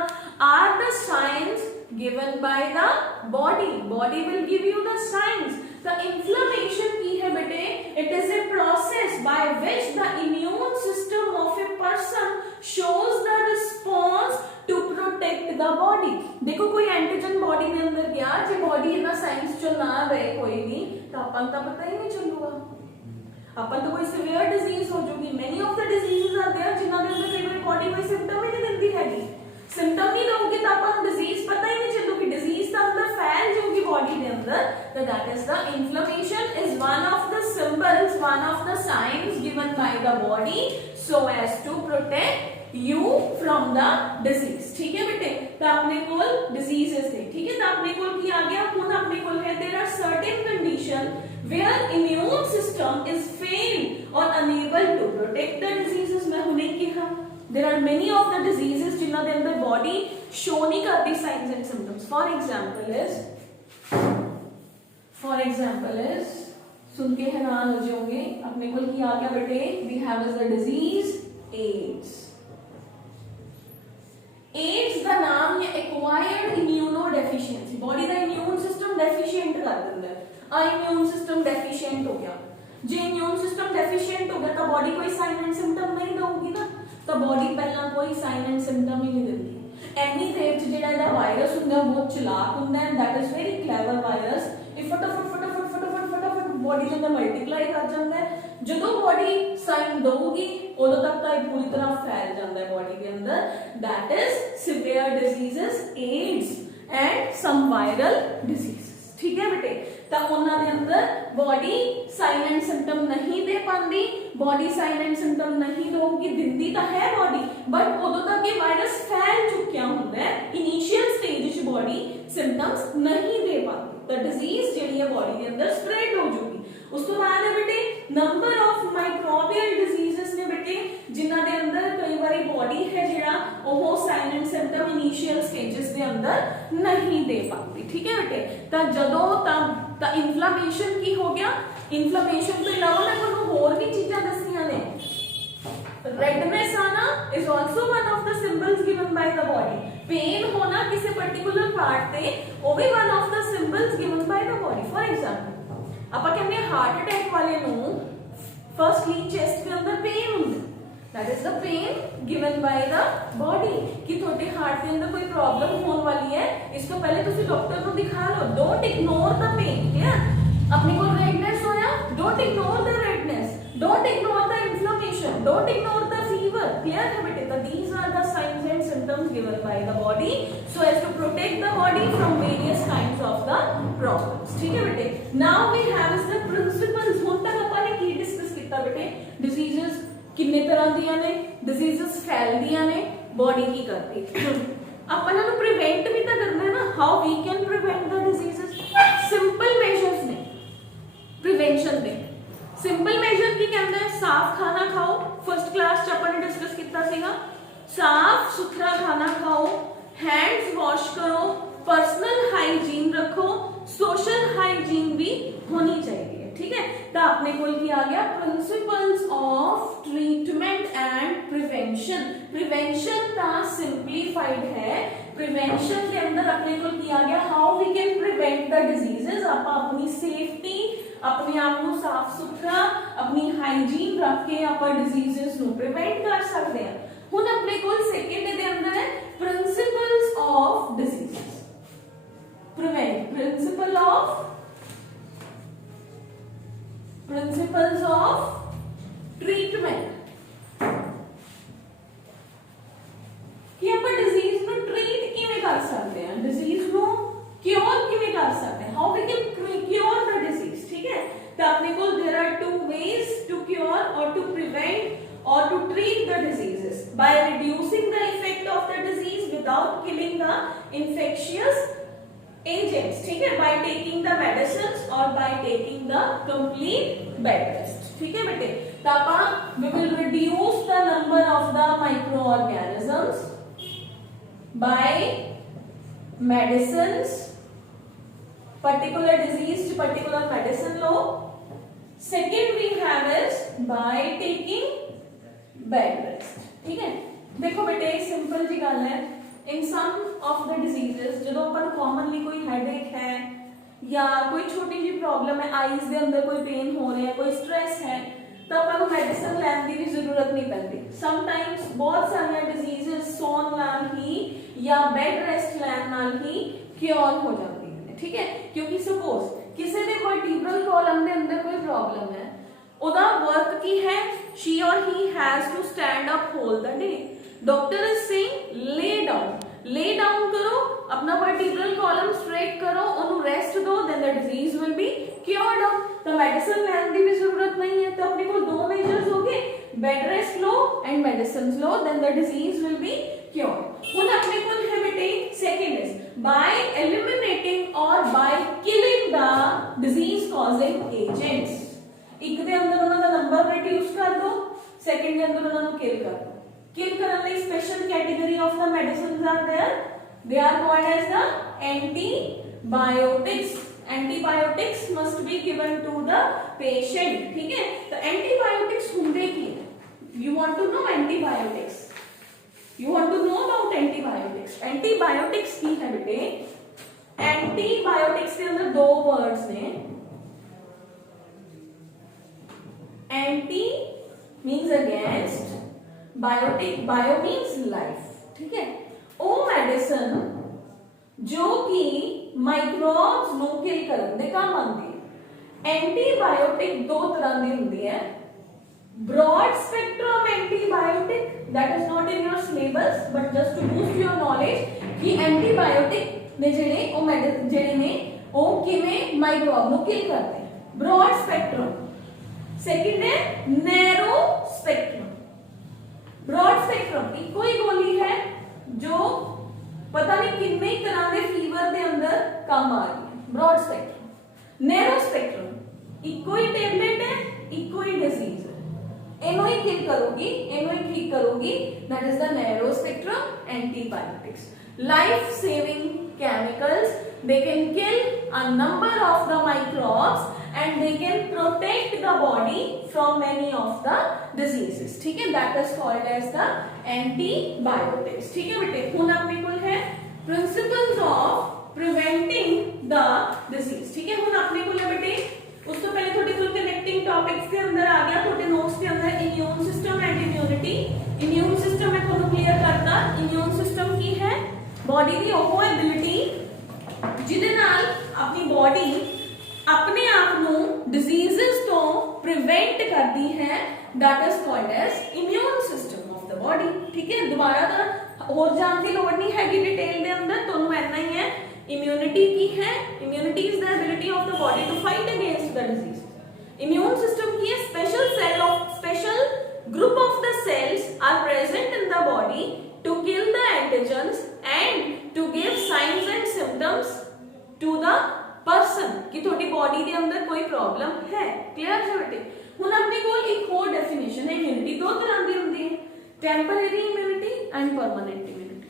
are the signs given by the body. Body will give you the signs. The inflammation की है बेटे, it is a process by which the immune system of a person shows the response to protect the body। देखो कोई antigen body के अंदर गया, जो body इतना साइंस चल ना रहे कोई भी, तो अपन का पता ही नहीं चलूगा, अपन तो कोई सिवियर डिजीज हो जाएगी। Many of the diseases are there जिन्हां दे अंदर कई बार बॉडी कोई सिम्टम ही नहीं दिंदी हैगी, सिम्टम नहीं दोगे तो अपन डिजीज पता ही नहीं चलूगी, डिजीज तो अंदर फैल जाएगी बॉडी के अंदर। तो that is the inflammation is one of the symbols, one of the signs given by the body so as to protect you from the disease, ठीक है बेटे। तो अपने को डिजीजेस थे, ठीक है। तो अपने को क्या आ गया, हुन अपने को है there are certain condition where immune system is fail और unable to protect the diseases. मैं हुने कहा there are many of the diseases जिन्हां दे अंदर body show नहीं करती signs and symptoms। for example is सुन के हैरान हो जाओगे, अपने को क्या आ गया बेटे, we have is the disease AIDS। AIDS का नाम है acquired immunodeficiency, body का immune system deficient कर देता है। immune system deficient हो गया, जे immune system deficient हो गया तो body कोई sign and symptom नहीं दोगी ना, तो बॉडी पहला कोई साइन एंड सिम्टम ही नहीं देती। एनी देर जेड़ा इहदा वायरस हुंदा बहुत चलाक हुंदा है, that is very clever virus. ये फटाफट बॉडी के अंदर मल्टीप्लाई कर जाता है। जदों बॉडी साइन दोगी उदों तक तो पूरी तरह फैल जाता है बॉडी के अंदर, that is severe diseases, AIDS and some viral diseases, ठीक है बेटे। तो उन्हां दे अंदर बॉडी साइन एंड सिम्टम नहीं दे पाती, बॉडी साइन एंड सिम्टम नहीं दोगी, दिंदी तो है बॉडी, बट उदों तक ये वायरस फैल चुकिया हुंदा है, initial stage which body symptoms नहीं दे पाती, तो डिजीज जिहड़ी है बॉडी के अंदर स्प्रेड हो जाएगी। उस तो बाद है बेटे नंबर ऑफ माइक्रोबियल डिजीजेस ने बेटे जिन्हां दे अंदर कई बारी बॉडी है जिहड़ा ओह sign and symptom symptom initial stages ਦੇ ਅੰਦਰ ਨਹੀਂ ਦੇ ਪਾਉਂਦੀ। ਠੀਕ ਹੈ ਬੇਟੇ, ਤਾਂ ਜਦੋਂ ਤਾਂ ਇਨਫਲੇਮੇਸ਼ਨ ਕੀ ਹੋ ਗਿਆ, ਇਨਫਲੇਮੇਸ਼ਨ ਤੋਂ ਇਲਾਵਾ ਮੈਂ ਤੁਹਾਨੂੰ ਹੋਰ ਵੀ ਚੀਜ਼ਾਂ ਦੱਸੀਆਂ ਨੇ। रेडनेस आना is also one of the symbols given by the body। Pain होना किसी पर्टिकुलर पार्ट पे वो भी one of the symbols given by the body। For example, ਆਪਾਂ ਕਹਿੰਦੇ ਹਾਰਟ ਅਟੈਕ ਵਾਲੇ ਨੂੰ ਫਰਸਟਲੀ ਚੈਸਟ ਦੇ ਅੰਦਰ ਪੇਨ ਹੁੰਦਾ, that is the pain given by the body कि ਤੁਹਾਡੇ ਹਾਰਟ ਦੇ ਅੰਦਰ ਕੋਈ ਪ੍ਰੋਬਲਮ ਹੋਣ ਵਾਲੀ ਹੈ, ਇਸ ਤੋਂ ਪਹਿਲੇ ਤੁਸੀਂ ਡਾਕਟਰ ਨੂੰ ਦਿਖਾ ਲਓ। don't ignore the pain। Clear, अपने को रेडनेस होया, don't ignore the redness, don't ignore the inflammation, don't ignore the fever। clear है बेटे, तो these are the signs and symptoms given by the body so as to protect the body from various kinds of the problems। ठीक है बेटे, now we have is the principles। ਹੁਣ ਤੱਕ ਆਪਾਂ ਨੇ ਕੀ ਡਿਸਕਸ ਕੀਤਾ ਬੇਟੇ, diseases ਕਿੰਨੇ ਤਰ੍ਹਾਂ ਦੀਆਂ ਨੇ, diseases ਫੈਲਦੀਆਂ ਨੇ, body ਕੀ ਕਰਦੀ ਆਪਾਂ ਇਹਨਾਂ ਨੂੰ prevent ਵੀ ਤਾਂ ਕਰਨਾ ਹੈ ਨਾ। how we can prevent the diseases, simple measures ਨੇ प्रिवेंशन दे। सिंपल मेजर की कहते हैं, साफ खाना खाओ। फर्स्ट क्लास च अपन ने डिस्कस किया सीगा, साफ सुथरा खाना खाओ, हैंड्स वॉश करो, पर्सनल हाइजीन रखो, सोशल हाइजीन भी होनी चाहिए। ठीक है, तो अपने को आ गया principles of treatment and prevention. Prevention का सिंपलीफाइड है, प्रिवेंशन के अंदर अपने को आ गया how we can prevent the diseases. आप अपनी सेफ्टी, अपने आप को साफ सुथरा, अपनी हाइजीन रख के आप डिजीजेस नु प्रिवेंट कर सकते हैं। हुन अपने को सेकंड दे अंदर है principles of diseases. Prevent, principles of treatment कि आप डिजीज नु ट्रीट किवें कर सकते हैं, डिजीज नु क्योर किवें कर सकते हैं, how we can cure the disease. ठीक है, तो अपने को there are two ways to cure और टू प्रिवेंट और to treat the diseases by reducing the effect of the disease without killing the infectious agents. ठीक है, बाय टेकिंग द मेडिसिन्स और by taking the complete bed rest. ठीक है बेटे, तो अपन we will reduce the number of the micro organisms by medicines, particular disease to particular medicine low. second we have is by taking bed rest। ठीक है, देखो बेटे simple जी गल है, in some of the diseases जो अपन commonly कोई headache है या कोई छोटी जी प्रॉब्लम है, आईज दे अंदर कोई पेन हो रहा है, कोई स्ट्रेस है, तो अपन मेडिसिन लैन की भी जरूरत नहीं पैंदी। समटाइम्स बहुत सारी डिजीजेस सौन नाल ही या बेड रेस्ट लैन नाल ही क्योर हो जाती। ठीक है, क्योंकि सपोज किसी ने वर्टिब्रल कॉलम के अंदर कोई प्रॉब्लम है, ओदा वर्क की है she or he has to stand up whole the day. Doctor is saying lay down करो, अपना वर्टिब्रल कॉलम स्ट्रेट करो, ओनु रेस्ट दो, then the disease will be cured of. तो मेडिसिन लेने की भी जरूरत नहीं है। तो अपने को दो मेजर्स हो गए, बेड रेस्ट लो एंड मेडिसिन लो, then the disease will be cured. हुन अपने को है बेटे second is by eliminating or by killing the disease causing agents। एक दे अंदर उन्हां दा नंबर रिड्यूस कर दो, सेकंड दे अंदर उन्हां नु किल कर दो। किल करन लई special category of the medicines are there, they are called as the antibiotics. Antibiotics must be given to the patient. ठीक है, तो एंटीबायोटिक्स हुंदे की है, you want to know antibiotics, You want to know about antibiotics। Antibiotics की है बेटे, antibiotics के अंदर दो वर्ड्स ने, anti means against, biotic, bio means life। ठीक है, वो मेडिसिन जो कि माइक्रोब्स नु किल करन दे काम आंदी है। एंटीबायोटिक दो तरह दी हुंदी है, broad spectrum antibiotic that is not in your syllabus but just to boost your knowledge कि antibiotic ने जेड़े ओ मेडिसिन जेड़े ने ओ किवें माइक्रोब नु किल करते हैं। broad spectrum। सेकंड है नैरो स्पेक्ट्रम। broad spectrum एक कोई गोली है जो पता नहीं कितने तरह के फीवर के अंदर काम आ रही है, broad spectrum। नैरो स्पेक्ट्रम एक कोई टेबलेट है, एक कोई डिजीज है, इनो ही किल करोगी, इनो ही ठीक करोगी, that is the narrow spectrum antibiotics. Life saving chemicals, they can kill a number of the microbes and they can protect the body from many of the diseases. ठीक है, that is called as the antibiotics. ठीक है बेटे, हुन अपने कोल है principles of preventing the disease. ठीक है, हुन अपने कोल है बेटे, उस तो पहले थोड़ी फुल कनेक्टिंग टॉपिक्स के अंदर आ गया, थोड़े नोट्स के अंदर immune system and immunity. Immune system मैं ਤੁਹਾਨੂੰ क्लियर करता. इम्यून सिस्टम की है बॉडी ਦੀ ਉਹ ਐਬਿਲਿਟੀ ਜਿਹਦੇ ਨਾਲ ਆਪਣੀ ਬॉडी ਆਪਣੇ ਆਪ ਨੂੰ ਡਿਜ਼ੀਜ਼ਸ ਤੋਂ ਪ੍ਰੀਵੈਂਟ ਕਰਦੀ ਹੈ. that is called as immune system of the body. ठीक है, दोबारा ਤਾਂ ਹੋਰ ਜਾਣ ਦੀ ਲੋੜ ਨਹੀਂ ਹੈਗੀ ਡਿਟੇਲ ਦੇ ਅੰਦਰ, ਤੁਹਾਨੂੰ ਇੰਨਾ ਹੀ ਹੈ. immunity की है, immunity is the ability of the body to fight against the disease. immune system की है special group of the cells are present in the body to kill the antigens and to give signs and symptoms to the person कि थोड़ी body के अंदर कोई problem है. Clear है बेटे. हुन अपने कोल एक और डेफिनेशन है. इम्यूनिटी दो तरह की होती है, temporary immunity and permanent immunity.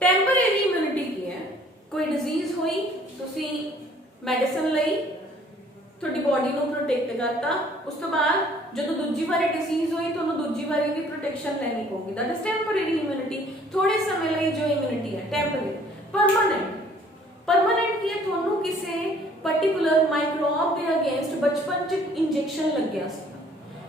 Temporary immunity की है, कोई डिजीज हुई, तुसी मेडिसिन लई, थोड़ी बॉडी ਨੂੰ ਪ੍ਰੋਟੈਕਟ ਕਰਤਾ, ਉਸ ਤੋਂ ਬਾਅਦ ਜਦੋਂ ਦੂਜੀ ਵਾਰੀ ਡਿਸੀਜ਼ ਹੋਈ ਤੁਹਾਨੂੰ ਦੂਜੀ ਵਾਰੀ ਵੀ ਪ੍ਰੋਟੈਕਸ਼ਨ ਲੈਣੀ ਪਊਗੀ. That is temporary immunity. ਥੋੜੇ ਸਮੇਂ ਲਈ ਜੋ ਇਮਿਊਨਿਟੀ ਹੈ ਟੈਂਪਰੇਰੀ. परमानेंट की है, ਤੁਹਾਨੂੰ ਕਿਸੇ ਪਾਰਟਿਕੂਲਰ ਮਾਈਕਰੋਬ ਦੇ ਅਗੇਂਸਟ ਬਚਪਨ ਚ ਇੰਜੈਕਸ਼ਨ ਲੱਗਿਆ ਸੀ,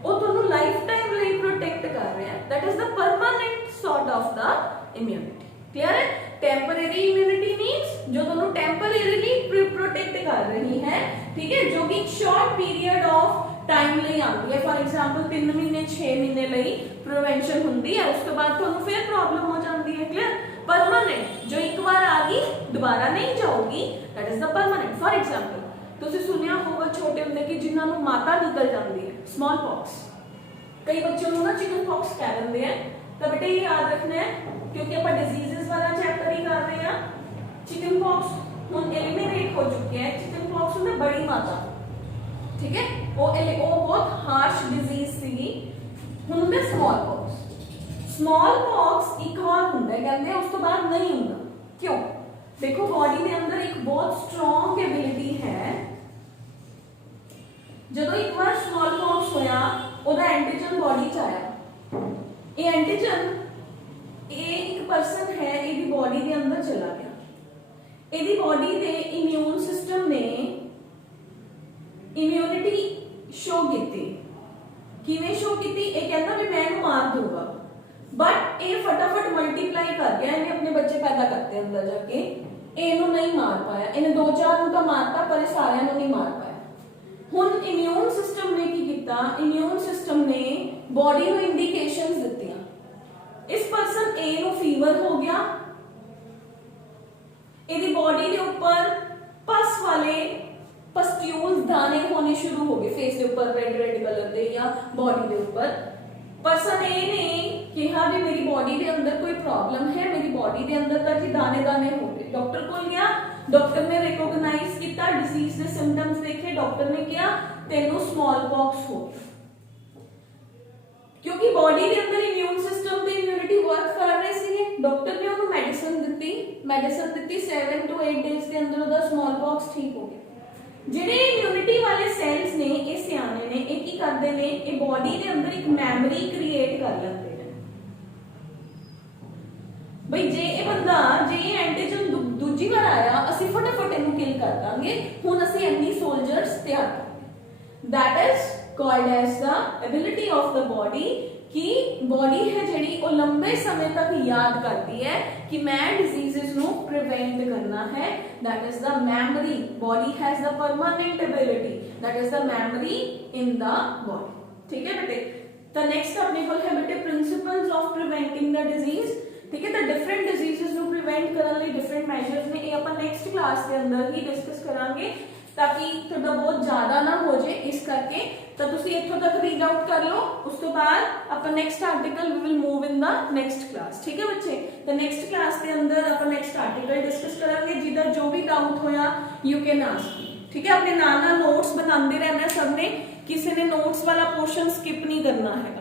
ਉਹ ਤੁਹਾਨੂੰ ਲਾਈਫ ਟਾਈਮ ਲਈ ਪ੍ਰੋਟੈਕਟ ਕਰ ਰਿਹਾ ਹੈ. That is the permanent sort of the immunity. Clear है. टेम्परेरी इम्यूनिटी मींस जो दोनों टेम्परेरीली प्रोटेक्ट कर रही है. ठीक है, जो कि शॉर्ट पीरियड ऑफ टाइम ਲਈ ਆਉਂਦੀ ਹੈ. फॉर एग्जांपल 3 ਮਹੀਨੇ 6 ਮਹੀਨੇ ਲਈ प्रिवेंशन ਹੁੰਦੀ ਹੈ, ਉਸ ਤੋਂ ਬਾਅਦ ਤੁਹਾਨੂੰ ਫਿਰ ਪ੍ਰੋਬਲਮ ਹੋ ਜਾਂਦੀ ਹੈ. क्लियर. परमानेंट जो एक बार आ गई दोबारा नहीं जाओगी, that is the permanent. For example ਤੁਸੀਂ ਸੁਣਿਆ ਹੋਗਾ ਛੋਟੇ ਹੁੰਦੇ ਕਿ ਜਿਨ੍ਹਾਂ ਨੂੰ ਮਾਤਾ ਨਿਕਲ ਜਾਂਦੀ ਹੈ, स्मॉल पॉक्स, कई बच्चों ਨੂੰ ਨਾ चिकन पॉक्स ਕਹਿ ਦਿੰਦੇ ਆ. ਤਾਂ ਬੇਟੇ ਇਹ ਯਾਦ ਰੱਖਣਾ ਹੈ क्योंकि ਆਪਾਂ डिजीजेस वाला चैप्टर ही कर रहे हैं. चिकन पॉक्स ਹੁਣ एलिमिनेट हो चुके हैं. चिकन पॉक्स ਹੁੰਦਾ बड़ी माता. ठीक है, वो बहुत हार्श डिजीज सी. ਹੁਣ ਹੁੰਦਾ स्मॉल पॉक्स. स्मॉल पॉक्स एक बार ਹੁੰਦਾ ਕਹਿੰਦੇ ਉਸ ਤੋਂ ਬਾਅਦ नहीं ਹੁੰਦਾ. क्यों? देखो बॉडी ਦੇ ਅੰਦਰ ਇੱਕ ਬਹੁਤ स्ट्रांग एबिलिटी है. ਜਦੋਂ ਇੱਕ ਵਾਰ स्मॉल पॉक्स ਹੋਇਆ, ਉਹਦਾ एंटीजन बॉडी ਚ ਆਇਆ. ਇਹ एंटीजन एक पर्सन है, ਇਹਦੀ ਬੋਡੀ ਦੇ ਅੰਦਰ ਚਲਾ ਗਿਆ. ਇਹਦੀ ਬੋਡੀ ਦੇ ਇਮਿਊਨ ਸਿਸਟਮ ਨੇ ਇਮਿਊਨਿਟੀ ਸ਼ੋ ਕੀਤੀ. ਕਿਵੇਂ ਸ਼ੋ ਕੀਤੀ? ਇਹ ਕਹਿੰਦਾ ਵੀ ਮੈਂ ਇਹਨੂੰ ਮਾਰ ਦੂੰਗਾ, ਬਟ ਇਹ ਫਟਾਫਟ ਮਲਟੀਪਲਾਈ ਕਰ ਗਿਆ. ਇਹਨੇ ਆਪਣੇ ਬੱਚੇ ਪੈਦਾ ਕਰਤੇ ਅੰਦਰ ਜਾ ਕੇ. ਇਹਨੂੰ ਨਹੀਂ ਮਾਰ ਪਾਇਆ. ਇਹਨੇ 2-4 ਨੂੰ ਤਾਂ ਮਾਰਤਾ, ਪਰ ਇਹ ਸਾਰਿਆਂ ਨੂੰ ਨਹੀਂ ਮਾਰ ਪਾਇਆ. ਹੁਣ ਇਮਿਊਨ ਸਿਸਟਮ ਨੇ ਕੀ ਕੀਤਾ? ਇਮਿਊਨ ਸਿਸਟਮ ਨੇ ਬੋਡੀ ਨੂੰ ਇੰਡੀਕੇਸ਼ਨਸ ਦਿੱਤੀਆਂ. इस पर्सन ए नो फीवर हो गया, ਇਹਦੀ बॉडी के ऊपर पस वाले पस्ट्यूल्स दाने होने शुरू हो गए फेस के ऊपर, रेड कलर के या बॉडी के ऊपर. पर्सन ए ने कहा भी मेरी बॉडी के अंदर कोई प्रॉब्लम है, मेरी बॉडी के अंदर तक ही दाने दाने हो गए. डॉक्टर को गया, डॉक्टर ने रिकॉग्नाइज किया, डिसीज के सिम्टम्स देखे, डॉक्टर ने कहा तेनू स्मॉल पॉक्स हो गया. क्योंकि बॉडी के अंदर इम्यून सिस्टम ਤੇ ਇਮਿਊਨਿਟੀ ਵਰਕ ਕਰ ਰਹੇ ਸੀਗੇ. ਡਾਕਟਰ ਨੇ ਉਹਨੂੰ ਮੈਡੀਸਿਨ ਦਿੱਤੀ 7 to 8 ਡੇਜ਼ ਦੇ ਅੰਦਰ ਉਹਦਾ ਸਮਾਲ ਪੌਕਸ ਠੀਕ ਹੋ ਗਿਆ. ਜਿਹੜੇ ਇਮਿਊਨਿਟੀ ਵਾਲੇ ਸੈਲਸ ਨੇ, ਇਹ ਸਿਆਣੇ ਨੇ, ਇਹ ਕੀ ਕਰਦੇ ਨੇ? ਇਹ ਬॉडी ਦੇ ਅੰਦਰ ਇੱਕ ਮੈਮਰੀ ਕ੍ਰੀਏਟ ਕਰ ਲੈਂਦੇ ਨੇ. ਬਈ ਜੇ ਇਹ ਬੰਦਾ, ਜੇ ਇਹ ਐਂਟੀਜਨ ਦੂਜੀ ਵਾਰ ਆਇਆ, ਅਸੀਂ ਫਟਾਫਟ ਇਹਨੂੰ ਕਿਲ ਕਰ ਦਾਂਗੇ. ਹੁਣ ਅਸੀਂ ਇੰਨੀ ਸੋਲਜਰਸ ਤਿਆਰ ਕਰਾਂਗੇ. That is called as the ability of the body कि बॉडी है जेडी वो लंबे समय तक याद करती है कि मैं डिजीजेस नु प्रिवेंट करना है. That is the memory. Body has the permanent ability, that is the memory in the body. ठीक है बेटे. तो नेक्स्ट अपने को है बेटे principles of preventing the disease. ठीक है, तो डिफरेंट डिजीजेस नु प्रिवेंट करने लिए डिफरेंट मेजर्स ने, ये अपन नेक्स्ट क्लास के अंदर ही डिस्कस करांगे ताकि थोड़ा बहुत ज्यादा ना हो जाए. इस करके तो तुसी इत्थों तक रीड आउट कर लो, उस तो बाद अपन next article we will move in the next class. ठीक है बच्चे, तो नेक्स्ट क्लास के अंदर अपन नेक्स्ट आर्टिकल डिस्कस करेंगे. जिधर जो भी डाउट होया यू कैन आस्क. ठीक है, अपने नाल नोट्स बनाते रहना सबने, किसी ने नोट्स वाला पोर्शन स्किप नहीं करना है.